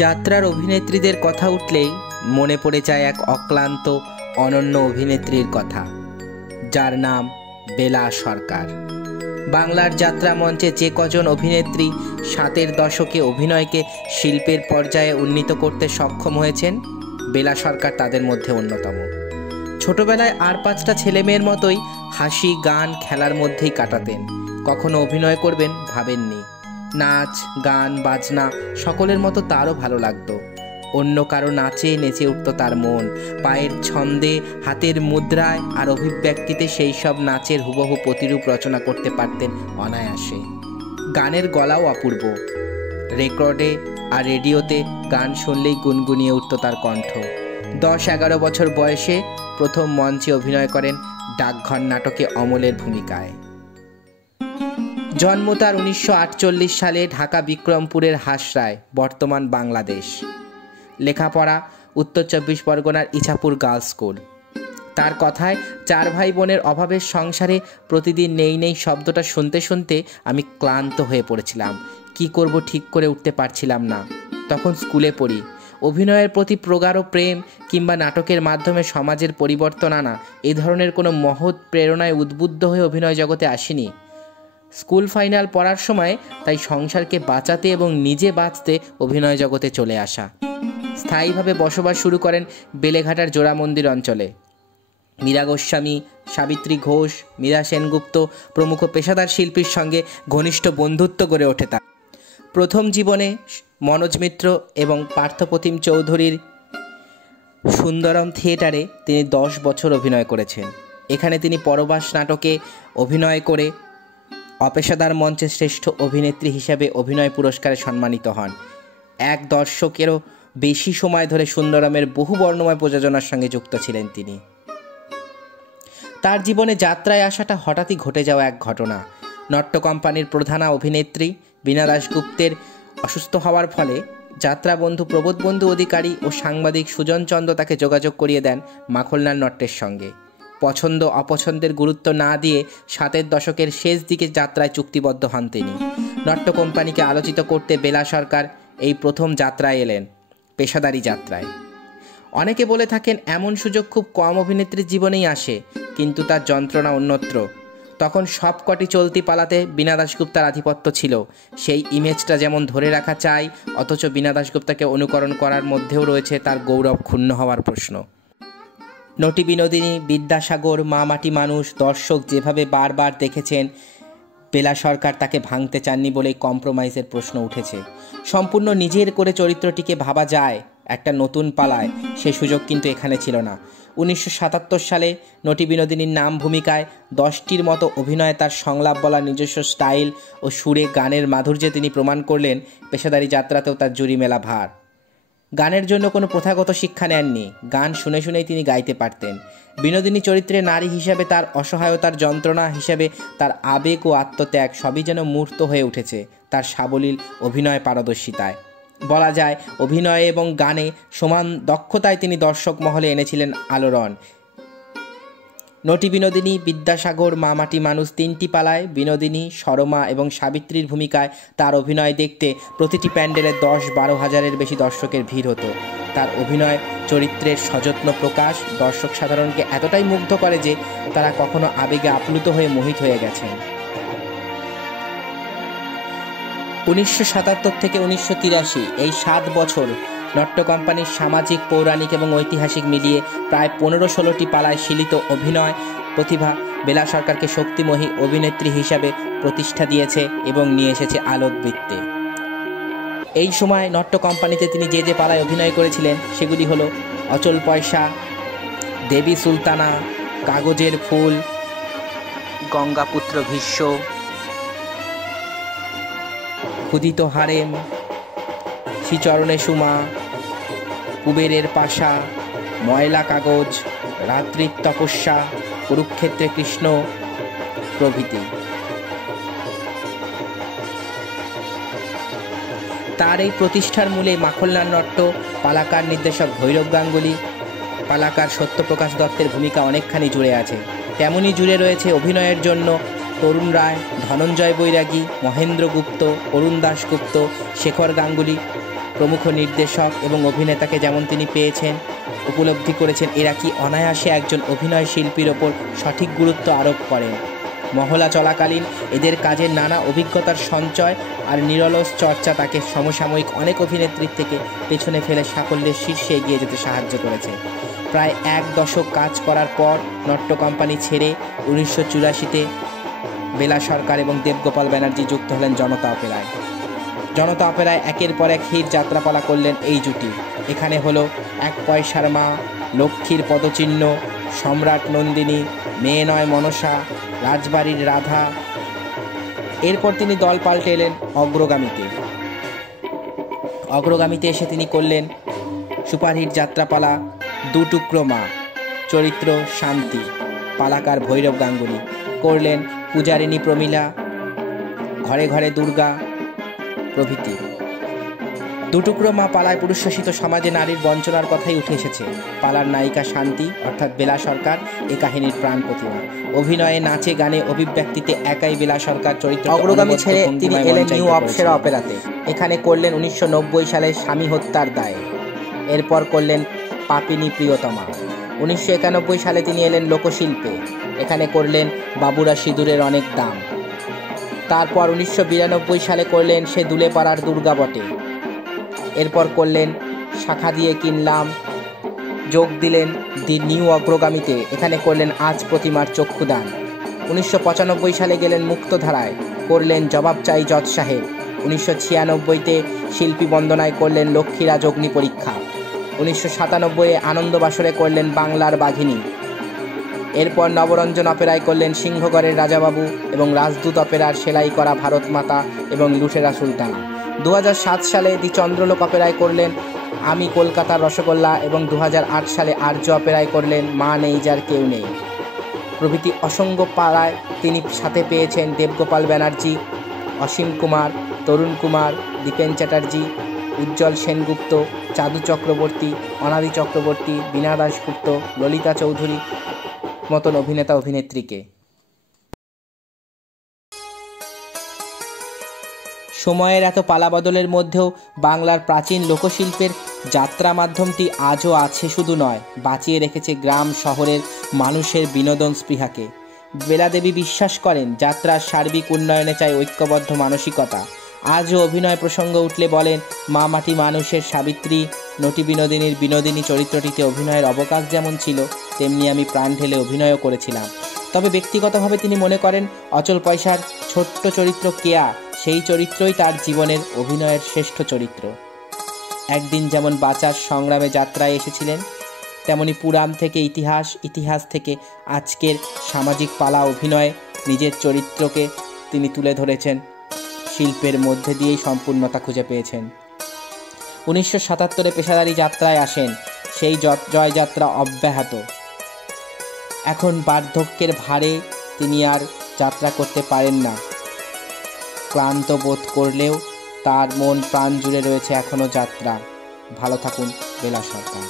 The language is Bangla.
যাত্রার অভিনেত্রীদের কথা উঠলেই মনে পড়ে যায় এক অক্লান্ত অনন্য অভিনেত্রীর কথা, যার নাম বেলা সরকার। বাংলার যাত্রা মঞ্চে যে কজন অভিনেত্রী ৭-এর দশকে অভিনয়কে শিল্পের পর্যায়ে উন্নীত করতে সক্ষম হয়েছেন, বেলা সরকার তাদের মধ্যে অন্যতম। ছোটবেলায় আর ৫টা ছেলেমেয়ের মতোই হাসি, গান, খেলার মধ্যেই কাটাতেন। কখনো অভিনয় করবেন ভাবেননি। নাচ, গান, বাজনা সকলের মতো তারও ভালো লাগতো। অন্য কারো নাচে নেচে উঠত তার মন। পায়ের ছন্দে, হাতের মুদ্রায় আর অভিব্যক্তিতে সেই সব নাচের হুবহু প্রতিরূপ রচনা করতে পারতেন অনায়াসে। গানের গলাও অপূর্ব। রেকর্ডে আর রেডিওতে গান শুনলেই গুনগুনিয়ে উঠত তার কণ্ঠ। ১০-১১ বছর বয়সে প্রথম মঞ্চে অভিনয় করেন ডাকঘর নাটকে অমলের ভূমিকায়। জন্ম তার ১৯৪৮ সালে ঢাকা বিক্রমপুরের হাসরায়, বর্তমান বাংলাদেশ। লেখাপড়া উত্তর ২৪ পরগনার ইছাপুর গার্লস স্কুল। তার কথায়, ৪ ভাই বোনের অভাবের সংসারে প্রতিদিন নেই নেই শব্দটা শুনতে শুনতে আমি ক্লান্ত হয়ে পড়েছিলাম। কি করব ঠিক করে উঠতে পারছিলাম না। তখন স্কুলে পড়ি। অভিনয়ের প্রতি প্রগাঢ় প্রেম কিংবা নাটকের মাধ্যমে সমাজের পরিবর্তন আনা, এই ধরনের কোনো মহৎ প্রেরণায় উদ্বুদ্ধ হয়ে অভিনয় জগতে আসিনি। স্কুল ফাইনাল পড়ার সময় তাই সংসারকে বাঁচাতে এবং নিজে বাঁচতে অভিনয় জগতে চলে আসা। স্থায়ীভাবে বসবাস শুরু করেন বেলেঘাটার জোড়া মন্দির অঞ্চলে। মীরা গোস্বামী, সাবিত্রী ঘোষ, মীরা সেনগুপ্ত প্রমুখ পেশাদার শিল্পীর সঙ্গে ঘনিষ্ঠ বন্ধুত্ব গড়ে ওঠে তার। প্রথম জীবনে মনোজ মিত্র এবং পার্থপ্রতিম চৌধুরীর সুন্দরম থিয়েটারে তিনি ১০ বছর অভিনয় করেছেন। এখানে তিনি পরবাস নাটকে অভিনয় করে অপেশাদার মঞ্চে শ্রেষ্ঠ অভিনেত্রী হিসেবে অভিনয় পুরস্কারে সম্মানিত হন। ১ দশকেরও বেশি সময় ধরে সুন্দরমের বহু বর্ণময় প্রযোজনার সঙ্গে যুক্ত ছিলেন তিনি। তার জীবনে যাত্রায় আসাটা হঠাৎই ঘটে যাওয়া এক ঘটনা। নট্য কোম্পানির প্রধানা অভিনেত্রী বীণা দাশগুপ্তের অসুস্থ হওয়ার ফলে যাত্রা বন্ধু প্রবোধ বন্ধু অধিকারী ও সাংবাদিক সুজন চন্দ্র তাকে যোগাযোগ করিয়ে দেন মাখনলাল নট্যের সঙ্গে। পছন্দ অপছন্দের গুরুত্ব না দিয়ে ৭-এর দশকের শেষ দিকে যাত্রায় চুক্তিবদ্ধ হন তিনি। নট্য কোম্পানিকে আলোচিত করতে বেলা সরকার এই প্রথম যাত্রায় এলেন, পেশাদারি যাত্রায়। অনেকে বলে থাকেন এমন সুযোগ খুব কম অভিনেত্রীর জীবনেই আসে, কিন্তু তার যন্ত্রণা অন্যত্র। তখন সবকটি চলতি পালাতে বীণা দাশগুপ্তার আধিপত্য ছিল। সেই ইমেজটা যেমন ধরে রাখা চাই, অথচ বীণা দাশগুপ্তাকে অনুকরণ করার মধ্যেও রয়েছে তার গৌরব ক্ষুণ্ণ হওয়ার প্রশ্ন। নটি বিনোদিনী, বিদ্যাসাগর, মা মাটি মানুষ দর্শক যেভাবে বারবার দেখেছেন, বেলা সরকার তাকে ভাঙতে চাননি বলেই কম্প্রোমাইজের প্রশ্ন উঠেছে। সম্পূর্ণ নিজের করে চরিত্রটিকে ভাবা যায় একটা নতুন পালায়, সে সুযোগ কিন্তু এখানে ছিল না। ১৯৭৭ সালে নটি বিনোদিনীর নাম ভূমিকায় ১০টির মতো অভিনয়ে তার সংলাপ বলার নিজস্ব স্টাইল ও সুরে গানের মাধুর্যে তিনি প্রমাণ করলেন পেশাদারি যাত্রাতেও তার জুড়ি মেলা ভার। গানের জন্য কোনো প্রথাগত শিক্ষা নেননি, গান শুনে শুনেই তিনি গাইতে পারতেন। বিনোদিনী চরিত্রে নারী হিসেবে তার অসহায়তার যন্ত্রণা হিসেবে তার আবেগ ও আত্মত্যাগ সবই যেন মূর্ত হয়ে উঠেছে তার সাবলীল অভিনয় পারদর্শিতায়। বলা যায় অভিনয়ে এবং গানে সমান দক্ষতায় তিনি দর্শক মহলে এনেছিলেন আলোড়ন। নটি বিনোদিনী, বিদ্যাসাগর, মা মাটি মানুষ ৩টি পালায় বিনোদিনী, সরমা এবং সাবিত্রীর ভূমিকায় তার অভিনয় দেখতে প্রতিটি প্যান্ডেলে ১০-১২ হাজারের বেশি দর্শকের ভিড় হতো। তার অভিনয় চরিত্রের সযত্ন প্রকাশ দর্শক সাধারণকে এতটাই মুগ্ধ করে যে তারা কখনো আবেগে আপ্লুত হয়ে মোহিত হয়ে গেছেন। ১৯৭৭ থেকে ১৯৮৩ এই ৭ বছর নট্য কোম্পানির সামাজিক, পৌরাণিক এবং ঐতিহাসিক মিলিয়ে প্রায় ১৫-১৬টি পালায় শিলিত অভিনয় প্রতিভা বেলা সরকারকে শক্তিময়ী অভিনেত্রী হিসাবে প্রতিষ্ঠা দিয়েছে এবং নিয়ে এসেছে আলোকবৃত্তে। এই সময় নট্য কোম্পানিতে তিনি যে যে পালায় অভিনয় করেছিলেন সেগুলি হলো অচল পয়সা, দেবী সুলতানা, কাগজের ফুল, গঙ্গাপুত্র ভীষ্ম, ক্ষুদিত হারেম, শ্রীচরণে সুমা, কুবেরের পাশা, ময়লা কাগজ, রাত্রির তপস্যা, কুরুক্ষেত্রে কৃষ্ণ প্রভৃতি। তার এই প্রতিষ্ঠার মূলে মাখনলাল নট্য, পালাকার নির্দেশক ভৈরব গাঙ্গুলি, পালাকার সত্যপ্রকাশ দত্তের ভূমিকা অনেকখানি জুড়ে আছে। তেমনই জুড়ে রয়েছে অভিনয়ের জন্য তরুণ রায়, ধনঞ্জয় বৈরাগী, মহেন্দ্র গুপ্ত, অরুণ দাশগুপ্ত, শেখর গাঙ্গুলি প্রমুখ নির্দেশক এবং অভিনেতাকে যেমন তিনি পেয়েছেন, উপলব্ধি করেছেন এরা কি অনায়াসে একজন অভিনয় শিল্পীর ওপর সঠিক গুরুত্ব আরোপ করেন। মহলা চলাকালীন এদের কাজের নানা অভিজ্ঞতার সঞ্চয় আর নিরলস চর্চা তাকে সমসাময়িক অনেক অভিনেত্রীর থেকে পেছনে ফেলে সাফল্যের শীর্ষে এগিয়ে যেতে সাহায্য করেছে। প্রায় এক দশক কাজ করার পর নট্য কোম্পানি ছেড়ে 1984-তে বেলা সরকার এবং দেবগোপাল ব্যানার্জি যুক্ত হলেন জনতা অপেরায়। জনতা অপেরায় একের পর এক হিট যাত্রাপালা করলেন এই জুটি। এখানে হলো এক পয়সার মা, লক্ষ্মীর পদচিহ্ন, সম্রাট নন্দিনী, মেয়ে নয় মনসা, রাজবাড়ির রাধা। এরপর তিনি দল পাল্টে এলেন অগ্রগামীতে। অগ্রগামীতে এসে তিনি করলেন সুপারহিট যাত্রাপালা দু টুকরো মা, চরিত্র শান্তি, পালাকার ভৈরব গাঙ্গুলি। করলেন পূজারিণী প্রমীলা, ঘরে ঘরে দুর্গা প্রভৃতি। দুটুকরো মা পালায় পুরুষশাসিত সমাজে নারীর বঞ্চনার কথাই উঠে এসেছে। পালার নায়িকা শান্তি অর্থাৎ বেলা সরকার এ কাহিনীর প্রাণ প্রতিমা। অভিনয়ে, নাচে, গানে, অভিব্যক্তিতে একাই বেলা সরকার চরিত্র। অগ্রগামী ছেড়ে তিনি এলেন নিউ অপ্সরা অপেরাতে। এখানে করলেন 1990 সালে স্বামী হত্যার দায়ে। এরপর করলেন পাপিনী প্রিয়তমা। 1991 সালে তিনি এলেন লোকশিল্পে। এখানে করলেন বাবুরা সিঁদুরের অনেক দাম। তারপর 1992 সালে করলেন সে দুলে পাড়ার দুর্গা বটে। এরপর করলেন শাখা দিয়ে কিনলাম। যোগ দিলেন দি নিউ অগ্রগামীতে। এখানে করলেন আজ প্রতিমার চক্ষুদান। 1995 সালে গেলেন মুক্তধারায়, করলেন জবাব চাই জজ সাহেব। 1996-তে শিল্পী বন্দনায় করলেন লক্ষ্মীরাজ অগ্নি পরীক্ষা। 1997-এ আনন্দবাসরে করলেন বাংলার বাঘিনী। এরপর নবরঞ্জন অপেরায় করলেন সিংহগড়ের রাজাবাবু এবং রাজদূত অপেরার সেলাই করা ভারত মাতা এবং লুঠেরা সুলতানা। 2007 সালে দি চন্দ্রলোক অপেরায় করলেন আমি কলকাতার রসগোল্লা এবং 2008 সালে আর্য অপেরায় করলেন মা নেই যার কেউ নেই প্রভৃতি। অসংখ্য পাড়ায় তিনি সাথে পেয়েছেন দেবগোপাল ব্যানার্জি, অসীম কুমার, তরুণ কুমার, দীপেন চ্যাটার্জি, উজ্জ্বল সেনগুপ্ত, চাঁদু চক্রবর্তী, অনাদি চক্রবর্তী, বীণা দাশগুপ্ত, ললিতা চৌধুরী মতন অভিনেতা অভিনেত্রীকে। সময়ের এত পালাবদলের মধ্যেও বাংলার প্রাচীন লোকশিল্পের যাত্রা মাধ্যমটি আজও আছে শুধু নয়, বাঁচিয়ে রেখেছে গ্রাম শহরের মানুষের বিনোদন স্পৃহাকে। বেলাদেবী বিশ্বাস করেন যাত্রার সার্বিক উন্নয়নে চাই ঐক্যবদ্ধ মানসিকতা। আজও অভিনয় প্রসঙ্গ উঠলে বলেন মা মাটি মানুষের সাবিত্রী, নটি বিনোদিনীর বিনোদিনী চরিত্রটিতে অভিনয়ের অবকাশ যেমন ছিল তেমনি আমি প্রাণ ঢেলে অভিনয়ও করেছিলাম। তবে ব্যক্তিগতভাবে তিনি মনে করেন অচল পয়সার ছোট্ট চরিত্র কেয়া, সেই চরিত্রই তার জীবনের অভিনয়ের শ্রেষ্ঠ চরিত্র। একদিন যেমন বাঁচার সংগ্রামে যাত্রায় এসেছিলেন, তেমনি পুরাণ থেকে ইতিহাস, ইতিহাস থেকে আজকের সামাজিক পালা অভিনয়ে নিজের চরিত্রকে তিনি তুলে ধরেছেন, শিল্পের মধ্যে দিয়েই সম্পূর্ণতা খুঁজে পেয়েছেন। 1977-এ পেশাদারি যাত্রায় আসেন, সেই জয়যাত্রা অব্যাহত। এখন বার্ধক্যের ভারে তিনি আর যাত্রা করতে পারেন না। ক্লান্ত বোধ করলেও তার মন প্রাণ জুড়ে রয়েছে এখনও যাত্রা। ভালো থাকুন বেলা সরকার।